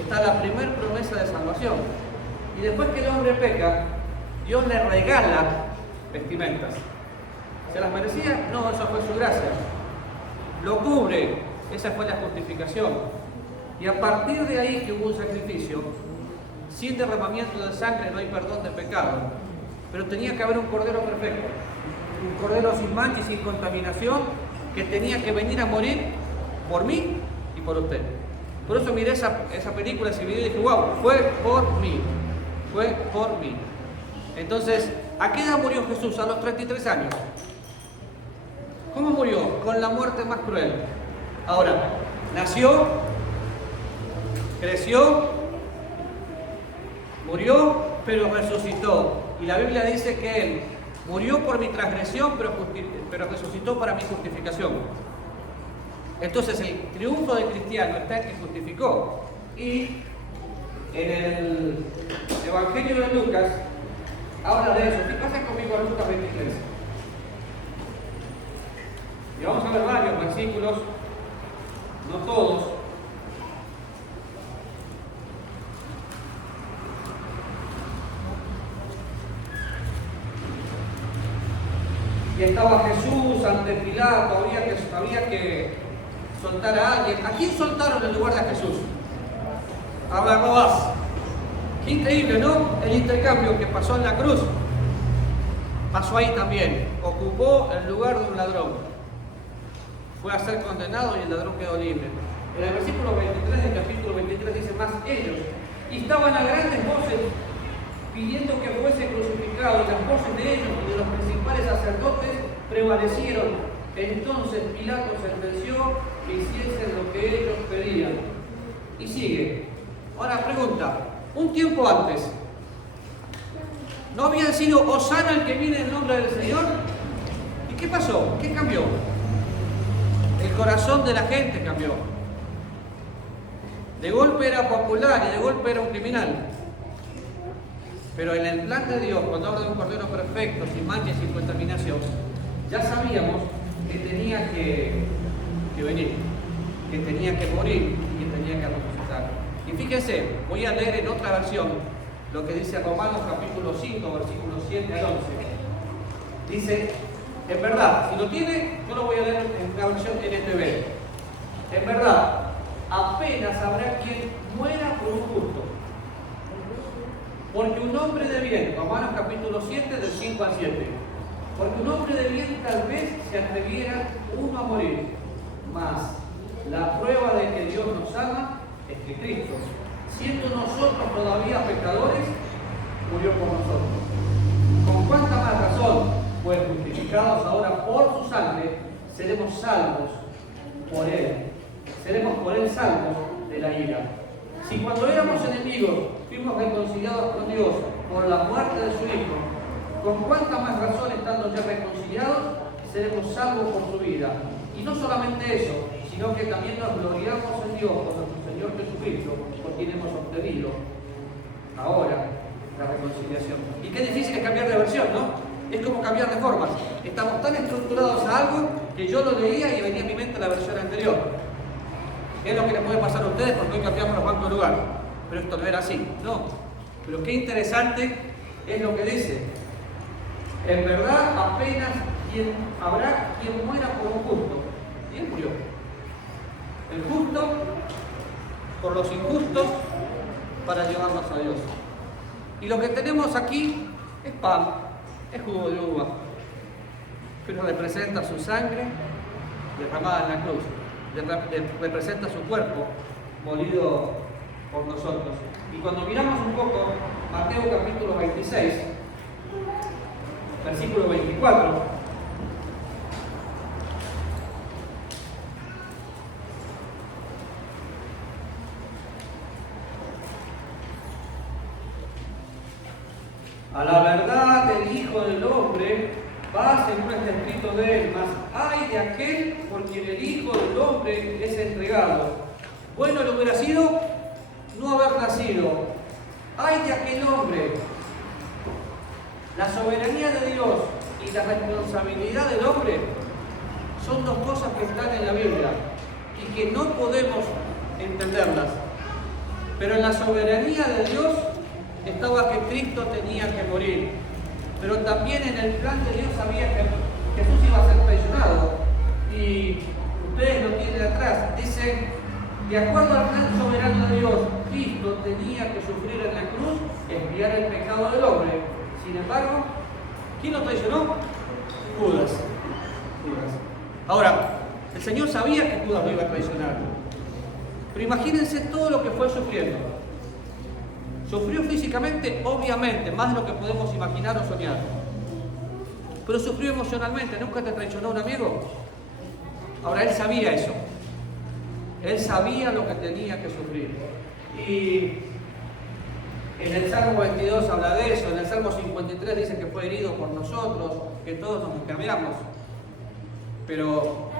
está la primera promesa de salvación. Y después que el hombre peca, Dios le regala vestimentas. ¿Se las merecía? No, eso fue su gracia. Lo cubre, esa fue la justificación. Y a partir de ahí que hubo un sacrificio, sin derramamiento de sangre no hay perdón de pecado. Pero tenía que haber un cordero perfecto, un cordero sin mancha y sin contaminación, que tenía que venir a morir por mí y por usted. Por eso miré esa película, ese video y dije, wow, fue por mí. Fue por mí. Entonces, ¿a qué edad murió Jesús? A los 33 años. ¿Cómo murió? Con la muerte más cruel. Ahora, nació, creció, murió, pero resucitó. Y la Biblia dice que Él murió por mi transgresión, pero resucitó para mi justificación. Entonces, el triunfo del cristiano está en que justificó. Y en el Evangelio de Lucas habla de eso. Fíjense conmigo a Lucas 23. Y vamos a ver varios versículos, no todos. Y estaba Jesús ante Pilato, había que soltar a alguien. ¿A quién soltaron en lugar de a Jesús? A Barrabás. Qué increíble, ¿no? El intercambio que pasó en la cruz. Pasó ahí también. Ocupó el lugar de un ladrón. Fue a ser condenado y el ladrón quedó libre. En el versículo 23 del capítulo 23 dice más ellos. Y estaban a grandes voces pidiendo que fuese crucificado, y las voces de ellos y de los principales sacerdotes prevalecieron. Entonces Pilato sentenció que hiciesen lo que ellos pedían. Y sigue. Ahora pregunta, un tiempo antes, ¿no habían sido Hosana el que viene en nombre del Señor? ¿Y qué pasó? ¿Qué cambió? El corazón de la gente cambió. De golpe era popular y de golpe era un criminal. Pero en el plan de Dios, cuando habla de un cordero perfecto, sin mancha y sin contaminación, ya sabíamos que tenía que venir, que tenía que morir y que tenía que resucitar. Y fíjense, voy a leer en otra versión lo que dice Romanos capítulo 5, versículos 7 al 11. Dice, en verdad, si lo tiene, yo lo voy a leer en una versión NTV. En verdad, apenas habrá quien muera por un justo. Porque un hombre de bien, Romanos capítulo 7, del 5 al 7. Porque un hombre de bien tal vez se atreviera uno a morir. Mas la prueba de que Dios nos ama es que Cristo, siendo nosotros todavía pecadores, murió por nosotros. ¿Con cuánta más razón? Pues justificados ahora por su sangre, seremos salvos por Él. Seremos por Él salvos de la ira. Si cuando éramos enemigos fuimos reconciliados con Dios por la muerte de su Hijo, con cuánta más razón, estando ya reconciliados, seremos salvos por su vida. Y no solamente eso, sino que también nos gloriamos en Dios por nuestro Señor Jesucristo, por quien hemos obtenido ahora la reconciliación. Y qué difícil es cambiar de versión, ¿no? Es como cambiar de formas. Estamos tan estructurados a algo que yo lo leía y venía a mi mente la versión anterior. Es lo que les puede pasar a ustedes porque hoy cambiamos los bancos de lugar. Pero esto no era así, no. Pero qué interesante es lo que dice. En verdad, apenas habrá quien muera por un justo. Y Él murió. El justo por los injustos para llevarnos a Dios. Y lo que tenemos aquí es pan, es jugo de uva, pero representa su sangre derramada en la cruz. Representa su cuerpo molido por nosotros. Y cuando miramos un poco Mateo capítulo 26, versículo 24, a la verdad el Hijo del Hombre va según está escrito de él, mas ay de aquel por quien el Hijo del Hombre es entregado. Bueno le hubiera sido no haber nacido. Ay de aquel hombre. La soberanía de Dios y la responsabilidad del hombre son dos cosas que están en la Biblia y que no podemos entenderlas. Pero en la soberanía de Dios estaba que Cristo tenía que morir. Pero también en el plan de Dios sabía que Jesús iba a ser traicionado. Y ustedes lo tienen atrás. Dicen, de acuerdo al plan soberano de Dios, Cristo tenía que sufrir en la cruz, expiar el pecado del hombre. Sin embargo, ¿quién lo traicionó? Judas. Ahora, el Señor sabía que Judas lo iba a traicionar. Pero imagínense todo lo que fue sufriendo. Sufrió físicamente, obviamente, más de lo que podemos imaginar o soñar. Pero sufrió emocionalmente. ¿Nunca te traicionó un amigo? Ahora, él sabía eso. Él sabía lo que tenía que sufrir. Y en el Salmo 22 habla de eso. En el Salmo 53 dice que fue herido por nosotros, que todos nos cambiamos. Pero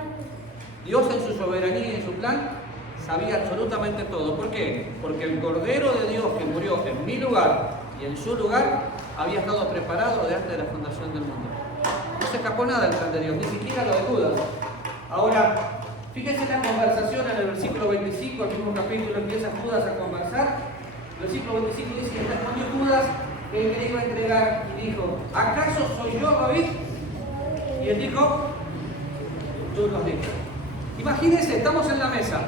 Dios en su soberanía y en su plan sabía absolutamente todo. ¿Por qué? Porque el Cordero de Dios que murió en mi lugar y en su lugar había estado preparado desde antes de la fundación del mundo. No se escapó nada del plan de Dios, ni siquiera lo de Judas. Ahora, fíjense la conversación en el versículo 25, el mismo capítulo, empieza Judas a conversar. El versículo 25 dice, y respondió Judas, el que le iba a entregar, y dijo, ¿acaso soy yo, David? Y él dijo, tú lo has dicho. Imagínense, estamos en la mesa.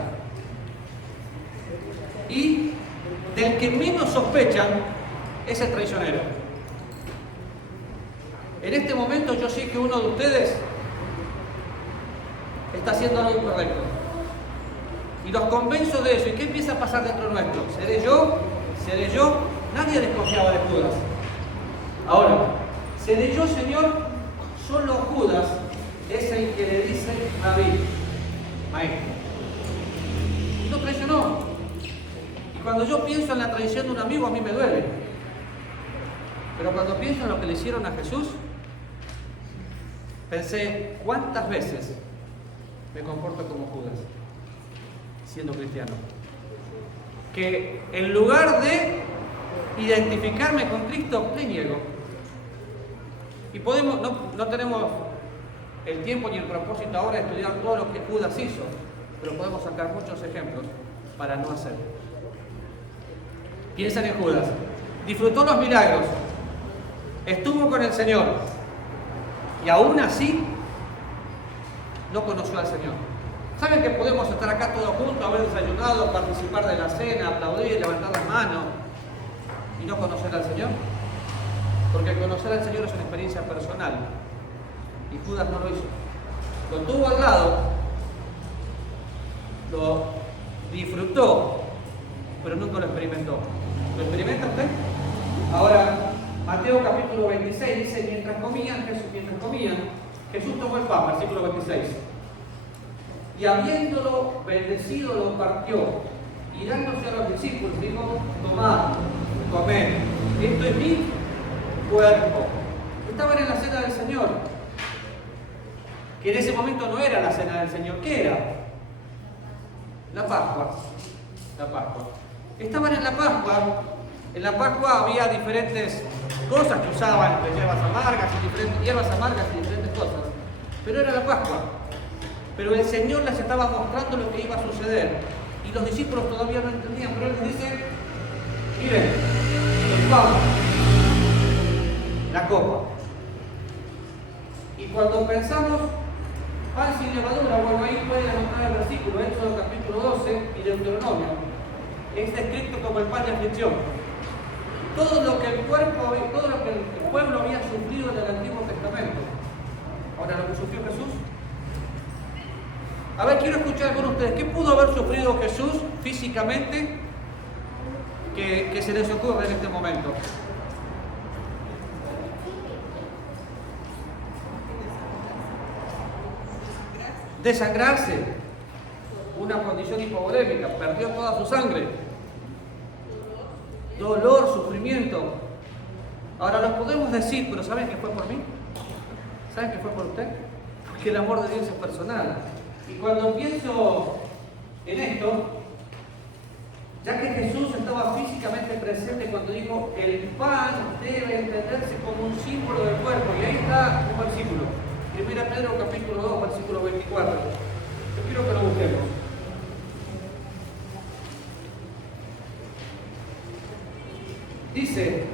Y del que menos sospechan es el traicionero. En este momento yo sé que uno de ustedes está haciendo algo incorrecto. Y los convenzo de eso. ¿Y qué empieza a pasar dentro nuestro? ¿Seré yo? ¿Seré yo? Nadie desconfiaba de Judas. Ahora, ¿seré yo, Señor? Solo Judas es el que le dice David, maestro. Y lo traicionó. Y cuando yo pienso en la traición de un amigo, a mí me duele. Pero cuando pienso en lo que le hicieron a Jesús, pensé, ¿cuántas veces me comporto como Judas, siendo cristiano? Que en lugar de identificarme con Cristo, le niego. Y no tenemos el tiempo ni el propósito ahora de estudiar todo lo que Judas hizo, pero podemos sacar muchos ejemplos para no hacerlo. Piensen en Judas. Disfrutó los milagros, estuvo con el Señor, y aún así no conoció al Señor. ¿Saben que podemos estar acá todos juntos, haber desayunado, participar de la cena, aplaudir, levantar las manos y no conocer al Señor? Porque conocer al Señor es una experiencia personal. Y Judas no lo hizo. Lo tuvo al lado, lo disfrutó, pero nunca lo experimentó. ¿Lo experimenta usted? Ahora, Mateo capítulo 26 dice, mientras comían, Jesús tomó el pan, versículo 26. Y habiéndolo bendecido, lo partió. Y dándose a los discípulos, dijo, tomad, comed, esto es mi cuerpo. Estaban en la cena del Señor, que en ese momento no era la cena del Señor. ¿Qué era? La Pascua. La Pascua. Estaban en la Pascua. En la Pascua había diferentes cosas que usaban, hierbas amargas y diferentes cosas. Pero era la Pascua. Pero el Señor les estaba mostrando lo que iba a suceder. Y los discípulos todavía no entendían, pero Él les dice, miren, el pan, la copa. Y cuando pensamos, pan sin levadura, bueno, ahí pueden encontrar el versículo, Éxodo capítulo 12 y Deuteronomio. Es descrito como el pan de aflicción. Todo lo que el pueblo había sufrido en el Antiguo Testamento. Ahora, lo que sufrió Jesús. A ver, quiero escuchar con ustedes, ¿qué pudo haber sufrido Jesús físicamente que se les ocurre en este momento? Desangrarse, una condición hipovolémica, perdió toda su sangre, dolor, sufrimiento. Ahora lo podemos decir, pero ¿saben que fue por mí? ¿Saben que fue por usted? Porque el amor de Dios es personal. Y cuando pienso en esto, ya que Jesús estaba físicamente presente cuando dijo, el pan debe entenderse como un símbolo del cuerpo, y ahí está un versículo. 1 Pedro capítulo 2, versículo 24. Yo quiero que lo busquemos. Dice,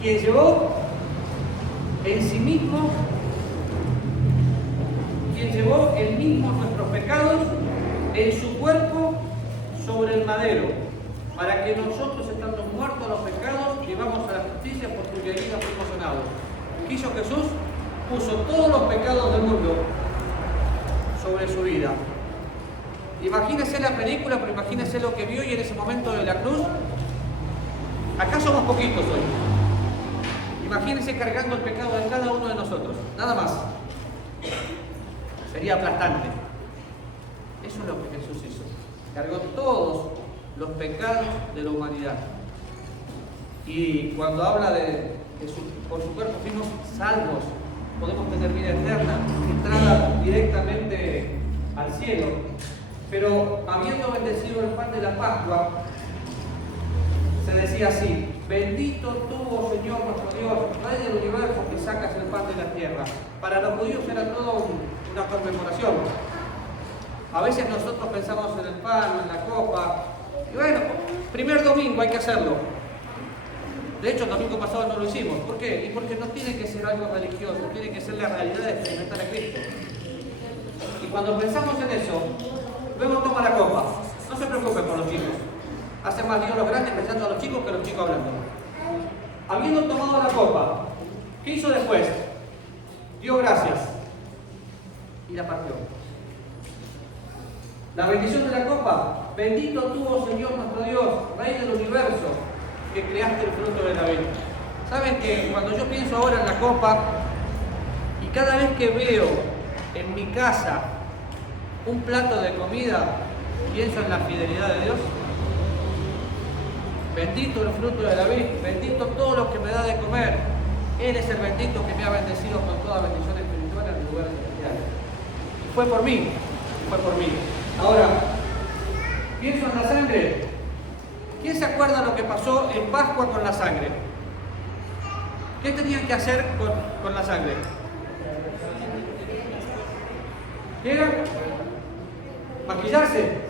quien llevó en sí mismo, quien llevó él mismo nuestros pecados en su cuerpo sobre el madero, para que nosotros, estando muertos a los pecados, vivamos a la justicia, por cuya herida fuimos sanados. ¿Qué hizo Jesús? Puso todos los pecados del mundo sobre su vida. Imagínese la película, pero imagínese lo que vio y en ese momento de la cruz. Acá somos poquitos hoy. Imagínese cargando el pecado de cada uno de nosotros, nada más. Sería aplastante. Eso es lo que Jesús hizo. Cargó todos los pecados de la humanidad. Y cuando habla de por su cuerpo fuimos salvos, podemos tener vida eterna, entrada directamente al cielo. Pero habiendo bendecido el pan de la Pascua, se decía así: bendito tú, oh Señor nuestro Dios, Rey del universo, que sacas el pan de la tierra. Para los judíos era todo una conmemoración. A veces nosotros pensamos en el pan, en la copa, y bueno, primer domingo hay que hacerlo. De hecho, el domingo pasado no lo hicimos. ¿Por qué? Y porque no tiene que ser algo religioso, tiene que ser la realidad de experimentar a Cristo. Y cuando pensamos en eso, luego toma la copa. No se preocupen por los chicos. Hacen más lío los grandes pensando a los chicos que los chicos hablando. Habiendo tomado la copa, ¿qué hizo después? Dio gracias y la partió. La bendición de la copa: bendito tú, oh Señor nuestro Dios, Rey del universo, que creaste el fruto de la vida. Saben que cuando yo pienso ahora en la copa, y cada vez que veo en mi casa un plato de comida, pienso en la fidelidad de Dios. Bendito el fruto de la vid, bendito todo lo que me da de comer. Él es el bendito que me ha bendecido con toda bendición espiritual en lugares celestiales. Fue por mí, fue por mí. Ahora, pienso en la sangre. ¿Quién se acuerda lo que pasó en Pascua con la sangre? ¿Qué tenían que hacer con la sangre? ¿Qué era? Maquillarse.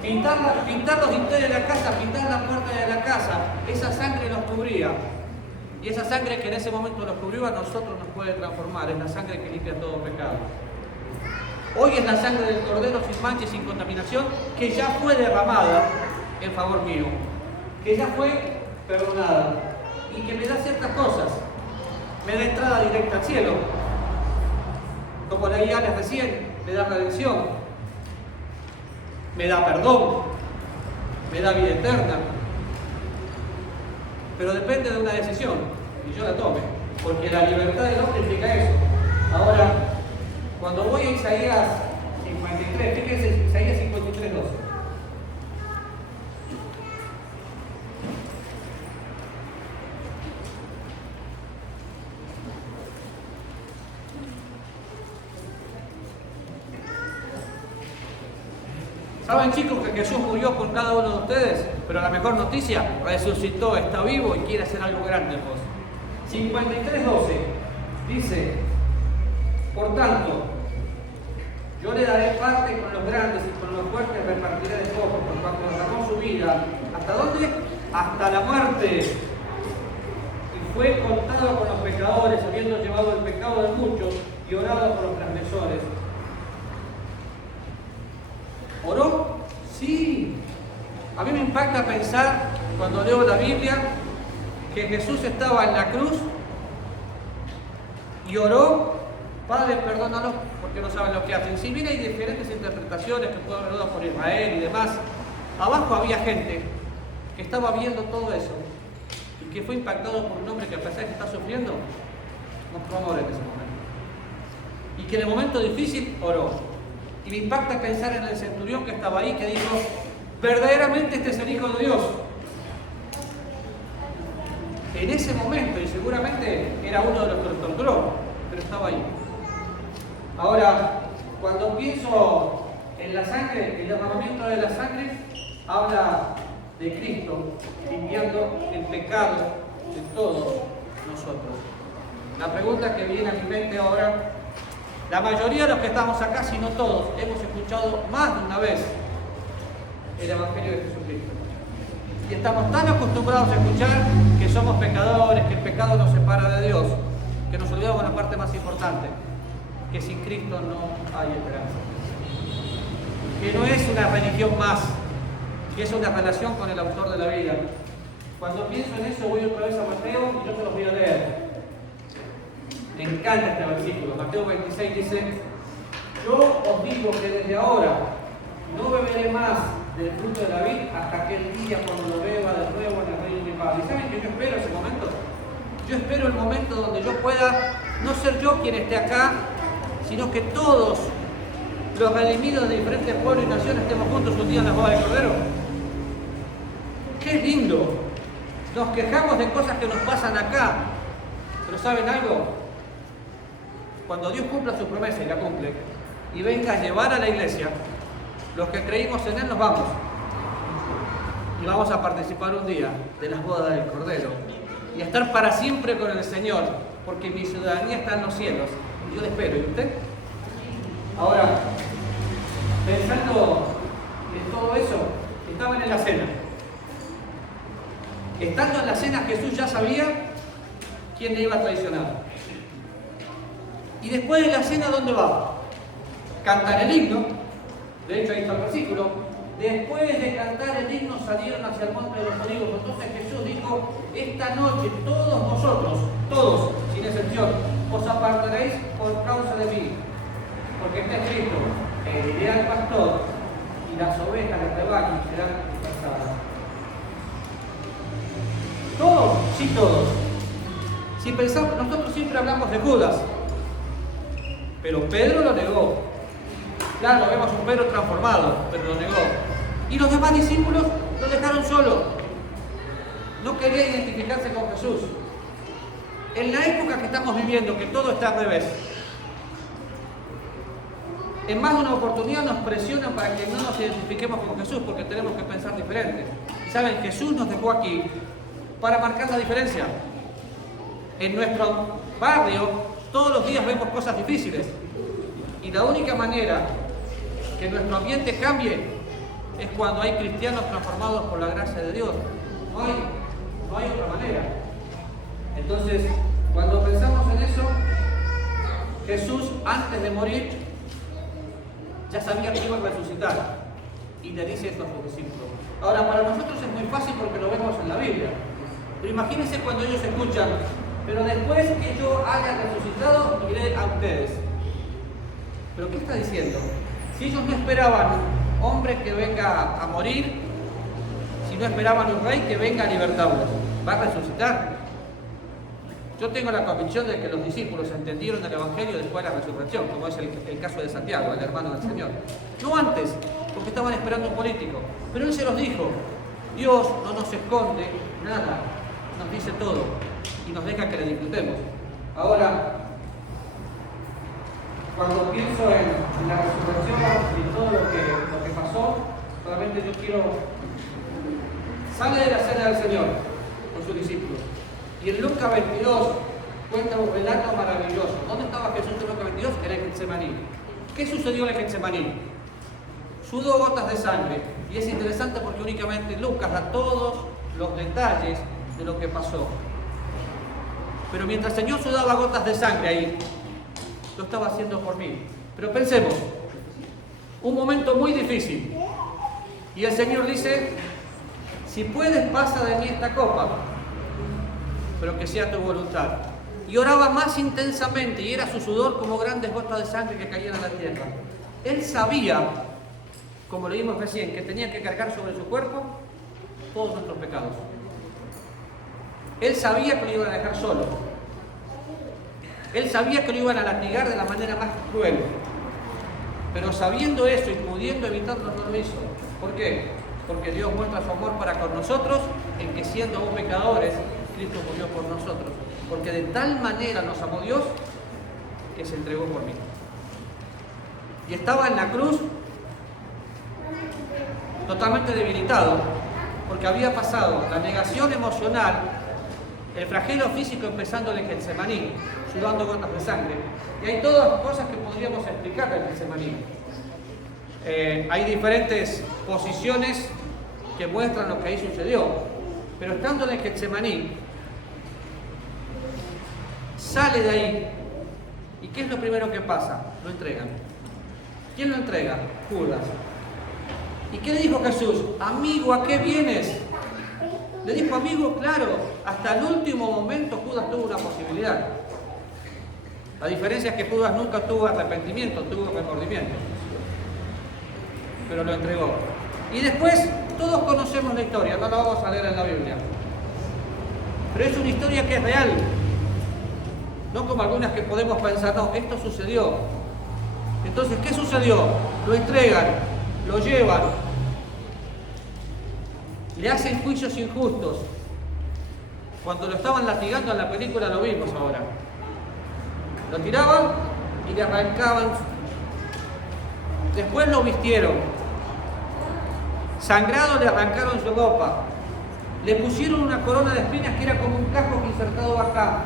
Pintar los dinteles de la casa, pintar la puerta de la casa. Esa sangre los cubría. Y esa sangre que en ese momento los cubrió, a nosotros nos puede transformar. Es la sangre que limpia todo pecado. Hoy es la sangre del Cordero sin mancha y sin contaminación, que ya fue derramada en favor mío, que ya fue perdonada y que me da ciertas cosas. Me da entrada directa al cielo, como leí Alex recién, me da redención, me da perdón, me da vida eterna. Pero depende de una decisión, y yo la tome, porque la libertad del hombre implica eso. Ahora, cuando voy a Isaías 53, fíjense, Isaías 53, 12. ¿Saben, chicos, que Jesús murió por cada uno de ustedes? Pero la mejor noticia: resucitó, está vivo y quiere hacer algo grande en vos. 53, 12 dice: por tanto, yo le daré parte con los grandes y con los fuertes repartiré de poco, por cuanto derramó su vida. ¿Hasta dónde? Hasta la muerte. Y fue contado con los pecadores, habiendo llevado el pecado de muchos y orado por los transgresores. ¿Oró? Sí. A mí me impacta pensar, cuando leo la Biblia, que Jesús estaba en la cruz y oró: Padre, perdónalos porque no saben lo que hacen. Si bien hay diferentes interpretaciones que pueden haber dado por Israel y demás, abajo había gente que estaba viendo todo eso y que fue impactado por un hombre que, a pesar de que está sufriendo, mostró amor en ese momento. Y que en el momento difícil oró. Y me impacta pensar en el centurión que estaba ahí, que dijo: verdaderamente este es el Hijo de Dios. En ese momento, y seguramente era uno de los que lo torturó, pero estaba ahí. Ahora, cuando pienso en la sangre, el derramamiento de la sangre habla de Cristo limpiando el pecado de todos nosotros. La pregunta que viene a mi mente ahora: la mayoría de los que estamos acá, si no todos, hemos escuchado más de una vez el Evangelio de Jesucristo. Y estamos tan acostumbrados a escuchar que somos pecadores, que el pecado nos separa de Dios, que nos olvidamos de la parte más importante, que sin Cristo no hay esperanza. Que no es una religión más, que es una relación con el autor de la vida. Cuando pienso en eso voy otra vez a Mateo y yo te los voy a leer. Me encanta este versículo. Mateo 26 dice: yo os digo que desde ahora no beberé más del fruto de la vid hasta aquel día cuando lo beba de nuevo en el reino de mi Padre. ¿Y saben que yo espero ese momento? Yo espero el momento donde yo pueda no ser yo quien esté acá, sino que todos los redimidos de diferentes pueblos y naciones estemos juntos un día en la boda del Cordero. ¡Qué lindo! Nos quejamos de cosas que nos pasan acá, pero ¿saben algo? Cuando Dios cumpla su promesa y la cumple, y venga a llevar a la iglesia, los que creímos en Él nos vamos. Y vamos a participar un día de las bodas del Cordero. Y a estar para siempre con el Señor, porque mi ciudadanía está en los cielos. Y yo le espero. ¿Y usted? Ahora, pensando en todo eso, estaban en la cena. Estando en la cena, Jesús ya sabía quién le iba a traicionar. Y después de la cena, ¿dónde va? Cantar el himno. De hecho, ahí está el versículo. Después de cantar el himno, salieron hacia el monte de los Olivos. Entonces Jesús dijo: esta noche todos vosotros, todos, sin excepción, os apartaréis por causa de mí. Porque está escrito: heriré al pastor y las ovejas del rebaño serán dispersadas. Todos, sí todos. Si pensamos, nosotros siempre hablamos de Judas, pero Pedro lo negó. Claro, vemos un Pedro transformado, pero lo negó. Y los demás discípulos lo dejaron solo. No quería identificarse con Jesús. En la época que estamos viviendo, que todo está al revés, en más de una oportunidad nos presionan para que no nos identifiquemos con Jesús, porque tenemos que pensar diferente. Y saben, Jesús nos dejó aquí para marcar la diferencia. En nuestro barrio todos los días vemos cosas difíciles, y la única manera que nuestro ambiente cambie es cuando hay cristianos transformados por la gracia de Dios. No hay otra manera. Entonces, cuando pensamos en eso, Jesús, antes de morir, ya sabía que iba a resucitar, y le dice esto a sus discípulos. Ahora, para nosotros es muy fácil porque lo vemos en la Biblia, pero imagínense cuando ellos escuchan: pero después que yo haya resucitado, iré a ustedes. ¿Pero qué está diciendo? Si ellos no esperaban hombre que venga a morir, si no esperaban un rey que venga a libertarlos, va a resucitar. Yo tengo la convicción de que los discípulos entendieron el Evangelio después de la resurrección, como es el caso de Santiago, el hermano del Señor. No antes, porque estaban esperando un político. Pero Él se los dijo: Dios no nos esconde nada, nos dice todo y nos deja que le disfrutemos. Ahora, cuando pienso en la resurrección y todo lo que pasó, solamente yo quiero... Sale de la cena del Señor con sus discípulos. Y en Lucas 22 cuenta un relato maravilloso. ¿Dónde estaba Jesús en Lucas 22? En el Getsemaní. ¿Qué sucedió en el Getsemaní? Sudó gotas de sangre. Y es interesante porque únicamente Lucas da todos los detalles de lo que pasó. Pero mientras el Señor sudaba gotas de sangre ahí, lo estaba haciendo por mí. Pero pensemos, un momento muy difícil. Y el Señor dice: si puedes, pasa de mí esta copa, pero que sea tu voluntad. Y oraba más intensamente, y era su sudor como grandes gotas de sangre que caían a la tierra. Él sabía, como leímos recién, que tenía que cargar sobre su cuerpo todos nuestros pecados. Él sabía que lo iban a dejar solo. Él sabía que lo iban a latigar de la manera más cruel. Pero sabiendo eso y pudiendo evitarlo, no lo hizo. ¿Por qué? Porque Dios muestra su amor para con nosotros en que, siendo aún pecadores, Cristo murió por nosotros. Porque de tal manera nos amó Dios que se entregó por mí. Y estaba en la cruz totalmente debilitado, porque había pasado la negación emocional, el flagelo físico empezando en el Getsemaní, sudando gotas de sangre. Y hay todas cosas que podríamos explicar del Getsemaní. Hay diferentes posiciones que muestran lo que ahí sucedió. Pero estando en el Getsemaní, sale de ahí. ¿Y qué es lo primero que pasa? Lo entregan. ¿Quién lo entrega? Judas. ¿Y qué le dijo Jesús? Amigo, ¿a qué vienes? Le dijo amigo, claro. Hasta el último momento Judas tuvo una posibilidad. La diferencia es que Judas nunca tuvo arrepentimiento, tuvo remordimiento. Pero lo entregó. Y después, todos conocemos la historia, no la vamos a leer en la Biblia. Pero es una historia que es real. No como algunas que podemos pensar, no, esto sucedió. Entonces, ¿qué sucedió? Lo entregan, lo llevan, le hacen juicios injustos. Cuando lo estaban latigando en la película lo vimos ahora. Lo tiraban y le arrancaban. Después lo vistieron. Sangrado le arrancaron su ropa. Le pusieron una corona de espinas que era como un casco insertado acá.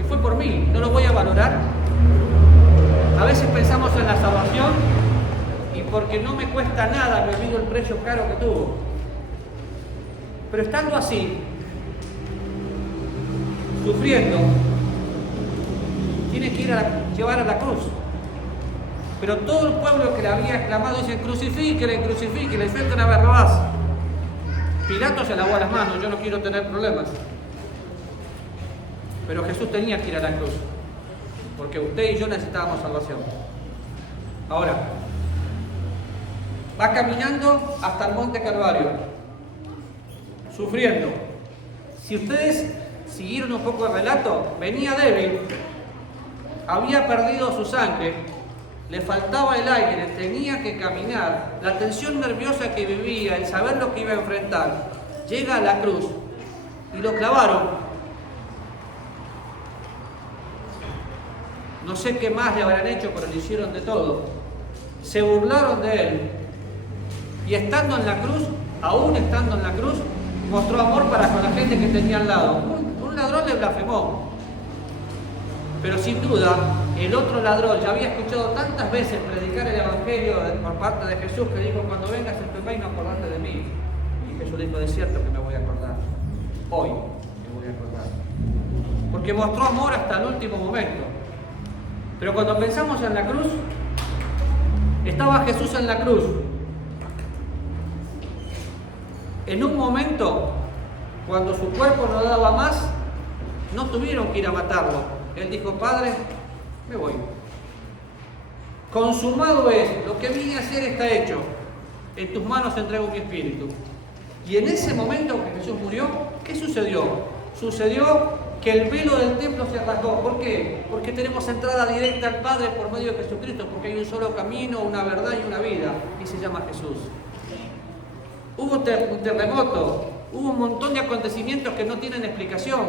Y fue por mí, no lo voy a valorar. A veces pensamos en la salvación y porque no me cuesta nada me olvido el precio caro que tuvo. Pero estando así, sufriendo, tiene que ir a llevar a la cruz. Pero todo el pueblo que le había exclamado dice: crucifíquele, crucifíquele, suelten a Barrabás. Pilato se lavó las manos, yo no quiero tener problemas. Pero Jesús tenía que ir a la cruz, porque usted y yo necesitábamos salvación. Ahora, va caminando hasta el Monte Calvario, sufriendo. Si ustedes siguieron un poco el relato, venía débil, había perdido su sangre, le faltaba el aire, tenía que caminar, la tensión nerviosa que vivía, el saber lo que iba a enfrentar. Llega a la cruz y lo clavaron. No sé qué más le habrán hecho, pero le hicieron de todo. Se burlaron de él. Y estando en la cruz, aún estando en la cruz, mostró amor para con la gente que tenía al lado. Un ladrón le blasfemó. Pero sin duda, el otro ladrón ya había escuchado tantas veces predicar el Evangelio por parte de Jesús, que dijo: cuando vengas en tu reino, acordate de mí. Y Jesús dijo: de cierto que me voy a acordar. Hoy me voy a acordar. Porque mostró amor hasta el último momento. Pero cuando pensamos en la cruz, estaba Jesús en la cruz. En un momento, cuando su cuerpo no daba más, no tuvieron que ir a matarlo. Él dijo: Padre, me voy. Consumado es, lo que vine a hacer está hecho. En tus manos entrego mi espíritu. Y en ese momento que Jesús murió, ¿qué sucedió? Sucedió que el velo del templo se rasgó. ¿Por qué? Porque tenemos entrada directa al Padre por medio de Jesucristo, porque hay un solo camino, una verdad y una vida, y se llama Jesús. Hubo un terremoto, hubo un montón de acontecimientos que no tienen explicación.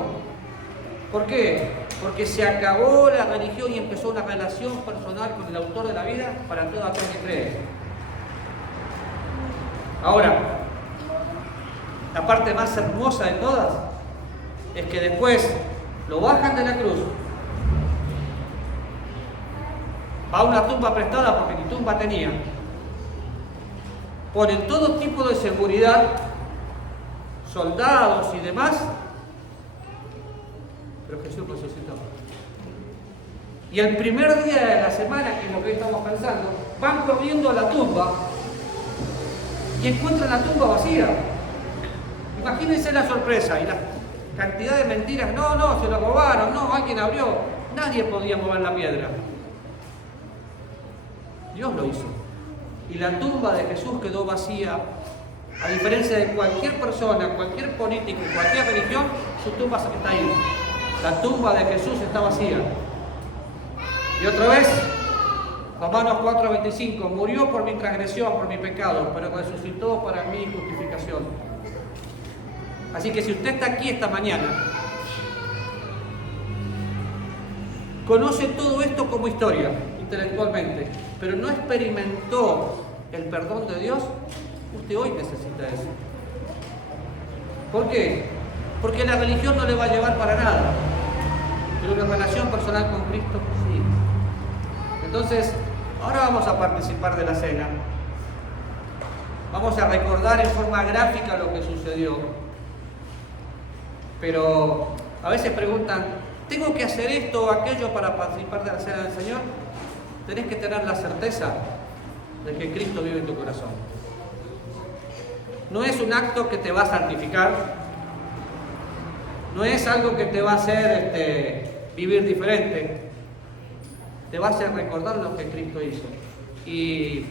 ¿Por qué? Porque se acabó la religión y empezó una relación personal con el autor de la vida para todo aquel que cree. Ahora, la parte más hermosa de todas es que después lo bajan de la cruz, va a una tumba prestada porque ni tumba tenía, ponen todo tipo de seguridad, soldados y demás, pero Jesús resucitó. Y el primer día de la semana, que es lo que hoy estamos pensando, van corriendo a la tumba y encuentran la tumba vacía. Imagínense la sorpresa y la cantidad de mentiras. No, se lo robaron, no, alguien abrió. Nadie podía mover la piedra. Dios lo hizo. Y la tumba de Jesús quedó vacía. A diferencia de cualquier persona, cualquier político, cualquier religión, su tumba está ahí. La tumba de Jesús está vacía. Y otra vez, Romanos 4:25, murió por mi transgresión, por mi pecado, pero resucitó para mi justificación. Así que si usted está aquí esta mañana, conoce todo esto como historia, intelectualmente, pero no experimentó el perdón de Dios, usted hoy necesita eso. ¿Por qué? Porque la religión no le va a llevar para nada, pero una relación personal con Cristo, sí. Entonces, ahora vamos a participar de la cena. Vamos a recordar en forma gráfica lo que sucedió. Pero a veces preguntan, ¿tengo que hacer esto o aquello para participar de la cena del Señor? Tenés que tener la certeza de que Cristo vive en tu corazón. No es un acto que te va a santificar, no es algo que te va a hacer vivir diferente, te va a hacer recordar lo que Cristo hizo. Y